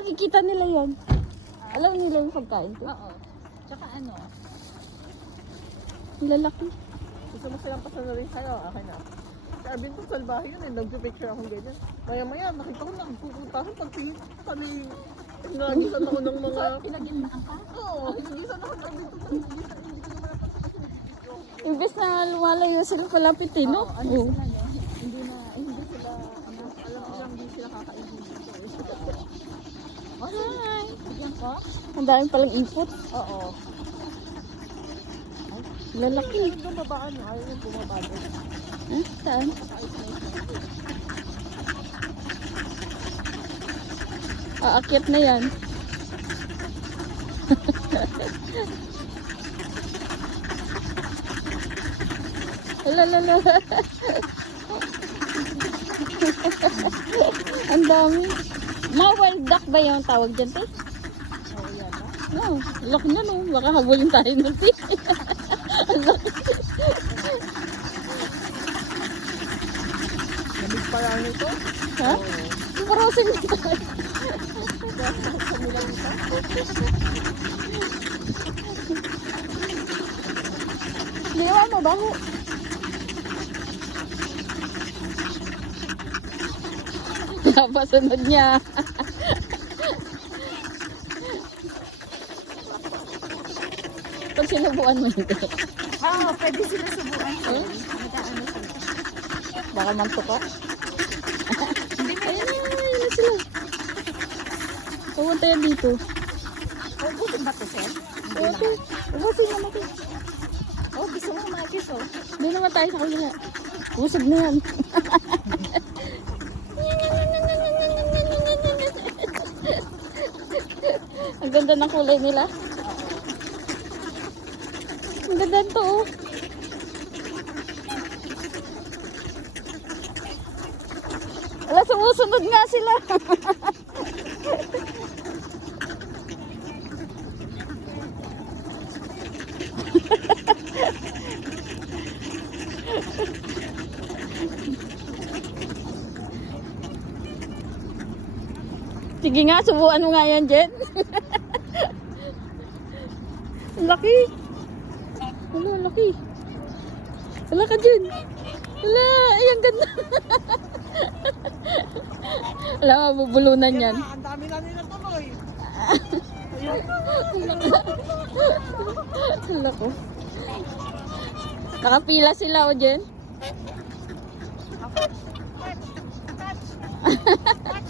nakikita nila yan. Alam nila yung pagkain ko. Oo. Tsaka ano? Lalaki. Gusto mo silang pasasabi sa'yo, akin na. Si Arvin po, salbahe yun eh. Nagpipicture akong ganyan. Maya-maya, nakita ko nagpupuntahan. Pagtingin, sabi, nagisan ako ng mga... Pinagimnaan ka? Oo, nagisan ako ng Arvin po. Hindi ko naman napansin. Imbes na lumalayo sila palapit eh, no? Oo, ano Oo. sila, no? Hindi sila, ano, Alam ko lang, hindi sila kakainin dito eh. Hi! bigyan ko? Ang dami palang ipot. Oo. Lalaki. Yung bumabaan, ayaw yung bumaba doon. Huh? Saan? Aakyat na yan. Lalalala. Ang dami. Mga wild duck ba yung tawag dyan, te? Oo, yata. No, laki na no. Baka habulin tayo ng te. Ang laki. Lamig pa lang ito. Ha? Parosing na tayo. Liwa mo baho. Napasunod niya. Pag sinubuan mo hindi. Oo, pwede sila subuan. Eh? Magkaano sila. Baka mantok ka. Hindi na Ayun na, ayun na sila. Pumunta yan dito. ubusin ba ito, Sen? Hindi Okay. naman. Ubusin na natin. Oh, gusto mo umakis, oh. Hindi naman tayo sa kanya. Usog na yan. Ang ganda ng kulay nila. Ang ganda to, oh. Wala, sumusunod nga sila. Sige nga, subuan mo nga yan, Jen. Ang laki. Wala, laki. Wala ka, Jen. Wala, ay, ang ganda. Wala, mabubulunan yan. Ang dami na nila tuloy. Wala ko. Nakapila sila, o, Jen.